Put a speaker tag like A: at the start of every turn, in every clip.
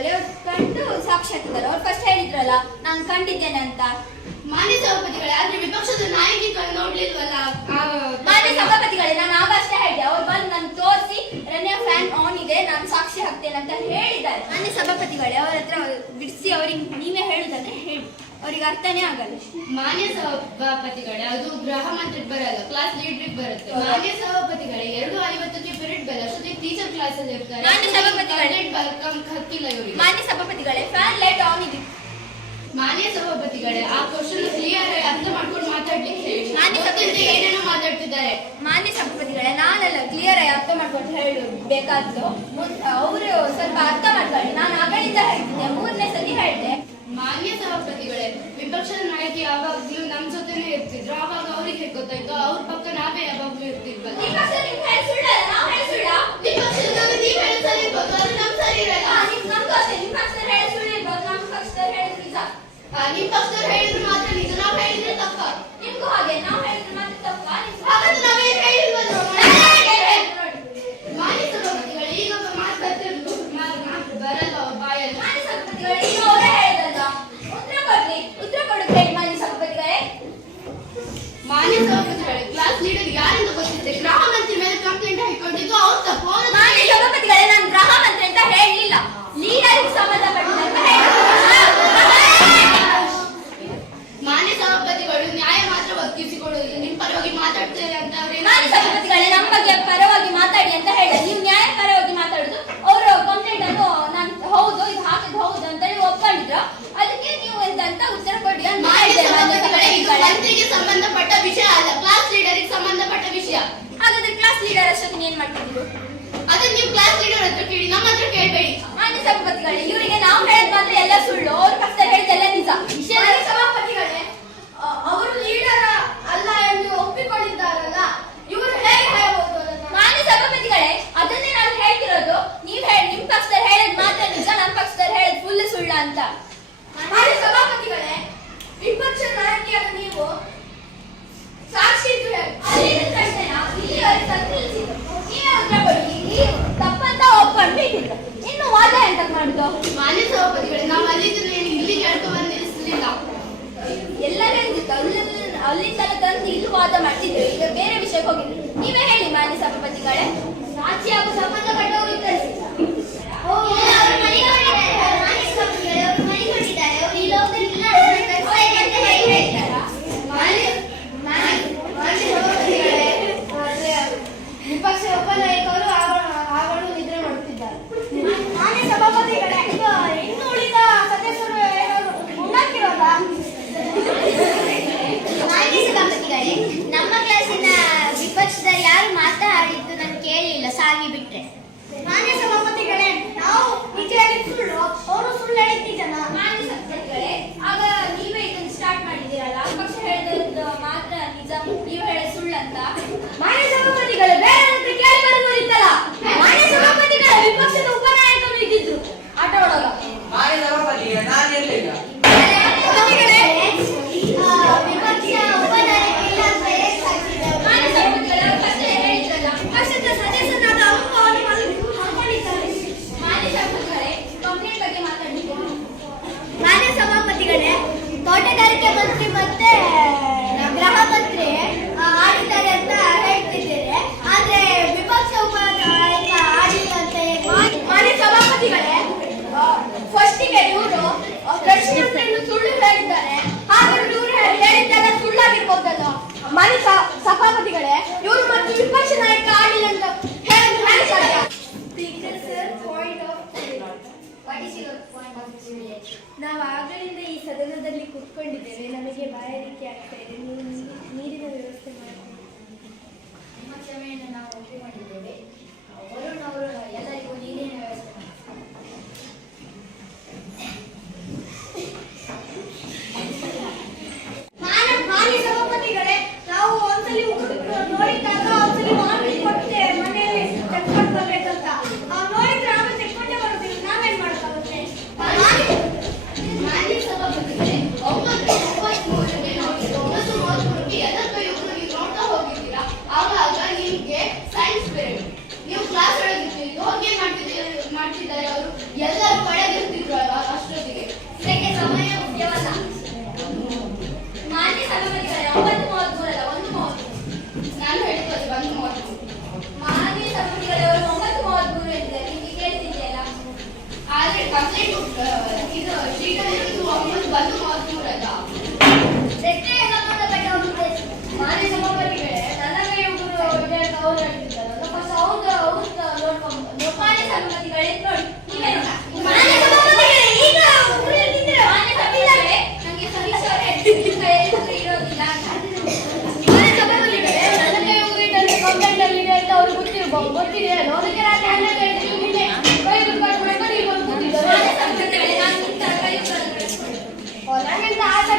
A: ಸಭಾಪತಿಗಳೇ ಅವ್ರು ಕಂಡು ಸಾಕ್ಷಿ ಹಾಕಿದ್ದಾರೆ. ಅವ್ರು ಫಸ್ಟ್ ಹೇಳಿದ್ರಲ್ಲ ನಾನು ಕಂಡಿದ್ದೇನೆ ಅಂತ.
B: ಮಾನ್ಯ ಸಭಾಪತಿಗಳೇ ಆದ್ರೆ ವಿಪಕ್ಷದ ನಾಯಕಿತ್ವ ನೋಡ್ಲಿಲ್ವಲ್ಲ?
A: ಮಾನ್ಯ ಸಭಾಪತಿಗಳೇ ನಾನು ಆಗಷ್ಟೇ ಹೇಳಿದೆ. ಅವ್ರು ಬಂದು ನನ್ ತೋರಿಸಿ ರನ್ಯ ಫ್ಯಾನ್ ಆನ್ ಇದೆ ನಾನು ಸಾಕ್ಷಿ ಹಾಕ್ತೇನೆ ಅಂತ ಹೇಳಿದ್ದಾರೆ. ಮಾನ್ಯ ಸಭಾಪತಿಗಳೇ ಅವ್ರ ಹತ್ರ ಬಿಡಿಸಿ ಅವ್ರಿಗೆ ನೀವೇ ಹೇಳುದಂದ್ರೆ ಹೇಳಿ ಅವ್ರಿಗೆ ಅರ್ಥನೇ ಆಗಲ್ಲ
B: ಮಾನ್ಯ ಸಭಾಪತಿಗಳೇ ಅದು ಗೃಹ ಮಂತ್ರಿ ಬರಲ್ಲ ಕ್ಲಾಸ್ ಲೀಡರ್ ಬರುತ್ತೆ. ಮಾನ್ಯ ಸಭಾಪತಿಗಳೇ ಎರಡು ಐವತ್ತಕ್ಕೆ ಪಿರಿಯಡ್ ಬರಲ್ಲ ಅಷ್ಟೊತ್ತಿಗೆ ಟೀಚರ್ ಕ್ಲಾಸ್ ಅಲ್ಲಿ ಇರ್ತಾರೆ.
A: ಮಾನ್ಯ ಸಭಾಪತಿಗಳೇ.
B: ಹತ್ತಿಲ್ಲ ಇವರಿಗೆ.
A: ಮಾನ್ಯ ಸಭಾಪತಿಗಳೇ ಫ್ಯಾನ್ ಲೈಟ್ ಆನ್ ಇದೆ.
B: ಮಾನ್ಯ ಸಭಾಪತಿಗಳೇ ಆ ಕ್ವಶನ್ ಕ್ಲಿಯರ್ ಅರ್ಥ ಮಾಡ್ಕೊಂಡು ಮಾತಾಡ್ಲಿಕ್ಕೆ ಹೇಳಿ.
A: ಮಾನ್ಯ.
B: ಏನೇನೋ ಮಾತಾಡ್ತಿದ್ದಾರೆ.
A: ಮಾನ್ಯ ಸಭಾಪತಿಗಳೇ ನಾನೆಲ್ಲ ಕ್ಲಿಯರ್ ಆಗಿ ಅರ್ಥ ಮಾಡ್ಕೊಂಡು ಹೇಳಿ ಬೇಕಾದ್ದು ಅವರು ಸ್ವಲ್ಪ ಅರ್ಥ ಮಾಡ್ಕೊಳ್ಳಿ. ನಾನು ಆಗಳಿಂದ ಹೇಳ್ತಿದ್ದೆ ಮೂರನೇ
B: ಸಭಾಪತಿಗಳೇ ವಿಪಕ್ಷದ ನಾಯಕಿ ಯಾವಾಗ್ಲೂ ನಮ್ ಜೊತೆನೆ ಇರ್ತಿದ್ರು ಆವಾಗ ಅವ್ರಿಗೆ ಗೊತ್ತಾಯ್ತು ಅವ್ರ ಪಕ್ಕ ನಾವೇ ಯಾವಾಗ್ಲೂ ಇರ್ತಿದ್ವಲ್ಲ
A: ನಿಮ್ಮ ಹೆಸರು ನಿಮ್ಮ ಹೇಳಿ ಸುಳ್ಳಲ್ಲ ನಾವು ಹೇಳಿ ಸುಳ್ಳ
B: ವಿಪಕ್ಷದ ನಾವೇ ನೀವ್ ಹೇಳೋದ್ ಸರಿ ಇರ್ಬೋದು, ಆದ್ರೆ ನಮ್ ಸರಿ ಇರಲ್ಲ
A: ಹಾ, ನಿಮ್ ನಮ್ಗೂ ಅಷ್ಟೇ ನಿಮ್ಮ ಪಕ್ಷದ ಹೇಳಿ ಸುಳ್ಳು ಇರ್ಬೋದು ನಮ್ಮ ಪಕ್ಷದ ಹೇಳಿ ನಿಜ
B: ಆ, ನಿಮ್ ಪಕ್ಷದವ್ರು ಹೇಳಿದ್ರು ಮಾತ್ರ ನಿಜ ನಾವ್ ಹೇಳಿದ್ರೆ ತಪ್ಪ
A: ನಿಮ್ಗೂ ಹಾಗೆ ನಾವು ಹೇಳಿದ್ರೆ
B: ಕ್ಲಾಸ್ ಲೀಡರ್ ಗೊತ್ತಿದೆ ಮಂತ್ರಿ ಮೇಲೆ ಕಂಪ್ಲೇಂಟ್
A: ನಾನು ಮಂತ್ರಿ ಅಂತ ಹೇಳಲಿಲ್ಲ ಲೀಡರ್ಗೆ ಸಂಬಂಧಪಟ್ಟಂತ
B: ಮಾನ್ಯ ಸಭಾಪತಿಗಳು ನ್ಯಾಯ ಮಾತ್ರ ಒದಗಿಸಿಕೊಡುವುದಿಲ್ಲ ನಿಮ್ ಪರವಾಗಿ ಮಾತಾಡ್ತಾರೆ ಅಂತ
A: ನಮ್ಮ ಬಗ್ಗೆ ಪರವಾಗಿ ಮಾತಾಡಿ ಅಂತ ಹೇಳಿ ನೀವು ನ್ಯಾಯ ಪರವಾಗಿ ಮಾತಾಡುದು ಅವರು ಕಂಪ್ಲೇಂಟ್ ಅನ್ನು ನಾನು ಹೌದು ಇದು ಹಾಕಿದ್ ಹೌದು ಅಂತ ಹೇಳಿ ಒಪ್ಕೊಂಡಿದ್ರು ಅದಕ್ಕೆ ನೀವು ಎಂತ ಉತ್ತರ ಕೊಡಿ ಅಂತ
B: ಮಾನ್ಯ
A: ಹೇಳಿದೆ ಮಾನ್ಯ
B: ಸಭಾಪತಿಗಳೇ ಇದು
A: ಸಭಾಪತಿಗಳೇ.
B: ಮಂತ್ರಿಗೆ ಸಂಬಂಧಪಟ್ಟ ವಿಷಯ ಅಲ್ಲ ಕ್ಲಾಸ್ ಲೀಡರ್ಗೆ ಸಂಬಂಧಪಟ್ಟ ವಿಷಯ
A: ಹಾಗಾದ್ರೆ ಏನ್ ಮಾಡ್ತಿದ್ರು
B: ಅದನ್ನ ನೀವು ಕ್ಲಾಸ್ ಲೀಡರ್ ಹತ್ರ ಕೇಳಿ ನಮ್ಮ ಹತ್ರ ಕೇಳಬೇಡಿ.
A: ಮಾನ್ಯ ಸಭಾಪತಿಗಳೇ ಇವರಿಗೆ ನಾವು ಹೇಳದ್ ಮಾತ್ರ ಎಲ್ಲ ಸುಳ್ಳು. ಅವ್ರ ಪಕ್ಷ ಹೇಳಿದೆಲ್ಲ ನಿಜ.
C: ಮಾನ್ಯ ಸಭಾಪತಿಗಳೇ ಅವರು ಲೀಡರ್ ಅಲ್ಲ ಎಂದು ಒಪ್ಪಿಕೊಂಡಿದ್ದಾರಲ್ಲ ಇವರು ಹೇಗೆ ಹೇಳಬಹುದು ಅದನ್ನ
A: ಮಾನ್ಯ ಸಭಾಪತಿಗಳೇ ಅದನ್ನೇ ನಾನು ಹೇಳ್ತಿರೋದು ನೀವ್ ಹೇಳಿ ನಿಮ್ ಪಕ್ಷದಲ್ಲಿ ಹೇಳಿದ್ ಮಾತ್ರ ನಿಜ ನಮ್ಮ ಪಕ್ಷದಲ್ಲಿ ಹೇಳಿದ್ ಫುಲ್ ಸುಳ್ಳ ಅಂತ
C: ಮಾನ್ಯ ಸಭಾಪತಿಗಳೇ ವಿಪಕ್ಷ ನಾಯಕಿಯಾದ ನೀವು ಸಾಕ್ಷಿ ಇದ್ದು ಹೇಳಿ
A: ಅಲ್ಲಿನ ಪ್ರಶ್ನೆನ ಇಲ್ಲಿವರೆಗೆ ತಂದು ನಿಲ್ಸಿದ್ರು. ನೀವೇ ಉತ್ತರ ಕೊಡಿ ಇಲ್ಲಿ ತಪ್ಪಂತ ಒಪ್ಕೊಂಡು ಇಟ್ಟಿದ್ರು ಇನ್ನು ವಾದ ಎಂತ ಮಾಡುದು
B: ಮಾನ್ಯ ಸಭಾಪತಿಗಳೇ ನಾವು ಅಲ್ಲಿಂದ ಇಲ್ಲಿ ಕೇಳ್ಕೊಂಡ್ ನಿಲ್ಲಿಸಲಿಲ್ಲ
A: ಎಲ್ಲರೂ ಇದ್ದಿತ್ತು ಅಲ್ಲಿಂದ ಅಲ್ಲಿಂದಲೇ ತಂದು ಇಲ್ಲಿ ವಾದ ಮಾಡ್ತಿದ್ರು ಈಗ ಬೇರೆ ವಿಷಯಕ್ಕೆ ಹೋಗಿದ್ರು ನೀವೇ ಹೇಳಿ ಮಾನ್ಯ ಸಭಾಪತಿಗಳೇ ಸಾಕ್ಷಿ ಹಾಗೂ ಸಂಬಂಧಪಟ್ಟವರು ಇದ್ದಾರೆ
C: ಅವರು ಮನೆಗೊಂಡಿದ್ದಾರೆ ಮಾನ್ಯ ಸಭಾಪತಿಗಳೇ ಅವರು ಮನೆಗೊಂಡಿದ್ದಾರೆ ಅವರು ಈ ಲೋಕದಲ್ಲಿ ಇಲ್ಲ ಅಂತ ಹೇಗೆ ಹೇಳ್ತಾರಾ? ಮಾನ್ಯ- ಮಾನ್ಯ- ಮಾನ್ಯ ಸಭಾಪತಿಗಳೇ, ಆದ್ರೆ ವಿಪಕ್ಷ ಉಪನಾಯಕರು ಆವರಣ- ಆವರಣ ನಿದ್ರೆ ಮಾಡುತ್ತಿದ್ದಾರೆ ಮಾನ್ಯ ಸಭಾಪತಿಗಳೇ ಇದು ಇನ್ನು ಉಳಿದ ಸದಸ್ಯರು ಏನಾದ್ರು ಉಣ್ಣಕ್ಕಿರೋದ
D: ಮಾನ್ಯ ಸಭಾಪತಿಗಳೇ ನಮ್ಮ ಕ್ಲಾಸಿನ ವಿಪಕ್ಷದಲ್ಲಿ ಯಾರು ಮಾತನಾಡಿದ್ದು ನಾನು ಕೇಳಲಿಲ್ಲ ಸಾಗಿ ಬಿಟ್ರೆ
C: ಮಾನ್ಯ ಸಭಾಪತಿಗಳೇ ನಾವು ನಿಜ ಹೇಳಿದ್ ಸುಳ್ಳು ಅವರು ಸುಳ್ಳು ಹೇಳಿದ್ ನಿಜನ
A: ಮಾನ್ಯ ಸಭಾಪತಿಗಳೇ ಆಗ ನೀವೇ ಇದನ್ನು ಸ್ಟಾರ್ಟ್ ಮಾಡಿದ್ದೀರಲ್ಲ ಪಕ್ಷ ಹೇಳಿದ ಮಾತ್ರ ನಿಜ ನೀವು ಹೇಳಿ ಸುಳ್ಳಂತ
C: ಮಾನ್ಯ ಸಭಾಪತಿಗಳೇ ಬೇರೆ ಹತ್ರ ಕೇಳಿ ಬರ್ಬೋದಿತ್ತಲ್ಲ ಮಾನ್ಯ ಸಭಾಪತಿಗಳೇ ವಿಪಕ್ಷದ ಉಪನಾಯಕರು ಇದ್ದಿದ್ರು ಆಟ ಒಳಗ
E: ಮಾನ್ಯ ಸಭಾಪತಿಗೆ ನಾನು ಇರಲಿಲ್ಲ
C: ಸಭಾಪತಿಗಳೇ,
D: ಆ, ವಿಪಕ್ಷ ಉಪನಾಯಕ ಇಲ್ಲ ಅಂತ ಹೇಗೆ ಸಾಕ್ಷಿದ್ದಾರೆ?
A: ಮಾನ್ಯ ಸಭಾಪತಿಗಳೇ ಅವ್ರು ಫಸ್ಟ್ ಹೇಳಿದ್ರಲ್ಲ
C: ಪಕ್ಷದ ಸದಸ್ಯನಾದ ಅನುಭವವನ್ನು ಹಾಕೊಂಡಿದ್ದಾರೆ
A: ಮಾನ್ಯ ಸಭಾಪತಿಗಳೇ ಕಂಪ್ಲೇಂಟ್ ಬಗ್ಗೆ ಮಾತಾಡಲಿಕ್ಕೆ
D: ಮಾನ್ಯ ಸಭಾಪತಿಗಳೇ ತೋಟಗಾರಿಕೆ ಮಂತ್ರಿ ಮತ್ತೆ ಗೃಹ ಮಂತ್ರಿ ಆ, ಆಡಿದ್ದಾರೆ ಅಂತ ಹೇಳ್ತಿದ್ದೀರಿ ಆದ್ರೆ ವಿಪಕ್ಷ ಉಪನಾಯಕ ಆಡಿಲ್ಲ ಅಂತ ಹೇಗೆ
C: ಮಾನ್ಯ ಸಭಾಪತಿಗಳೇ ಫಸ್ಟಿಗೆ ಇವರು ಪ್ರಶ್ನೆಯನ್ನು ಸುಳ್ಳು ಹೇಳಿದ್ದಾರೆ ಹಾಗಾದ್ರೆ ಇವರು ಹೇಳಿದ್ದೆಲ್ಲ ಸುಳ್ಳಾಗಿರ್ಬೋದಲ್ಲ ಮನೆ ಸಭಾಪತಿಗಳೇ ಇವರು ಮತ್ತು ವಿಪಕ್ಷ ನಾಯಕ ಆಡಿಲ್ಲ ಅಂತ ಹೇಳಿದ್ರೆ ಹೇಗೆ ಸಾಧ್ಯ
F: ನಾವು ಆಗಲಿಂದ ಈ ಸದನದಲ್ಲಿ ಕೂತ್ಕೊಂಡಿದ್ದೇವೆ. ನಮಗೆ ಬಾಯಾರಿಕೆ ಆಗ್ತಾ ಇದೆ. ನೀವು ನೀರಿನ ವ್ಯವಸ್ಥೆ ಮಾಡಿ
A: ನಿಮ್ಮ ಕ್ಷಮೆಯನ್ನು ನಾವು ಒಪ್ಪಿಕೊಂಡಿದ್ದೇವೆ. ವರುಣ್ ನೋಡಾ ಅಂತ ಇರೋದಿಲ್ಲ ಆದರೆ
F: ಮಾನ್ಯ ಗೊತ್ತಿದೆ
A: ನೋಡಿ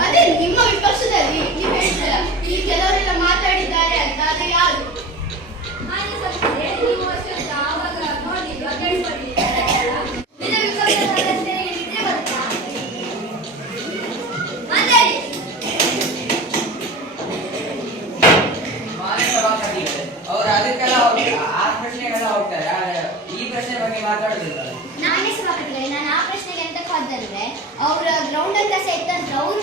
A: ಅದೇ
B: ನಿಮ್ಮ ವಿಪಕ್ಷದಲ್ಲಿ ನೀವು ಹೇಳ್ತೀರ ಈ ಕೆಲವರೆಲ್ಲ ಮಾತಾಡಿದ್ದಾರೆ ಅಂತ ಅದು ಯಾರು?
E: ಆ ಈ ಪ್ರಶ್ನೆ ಬಗ್ಗೆ ಮಾತಾಡೋದಿಲ್ಲ
C: ನಾನು ಆ ಪ್ರಶ್ನೆಗೆ ಎಂತಕ್ಕೆ ಅವರ ಗ್ರೌಂಡ್ ಅಂತ ಸೆಟ್ ಅಂದ್ರೆ ಅವ್ರ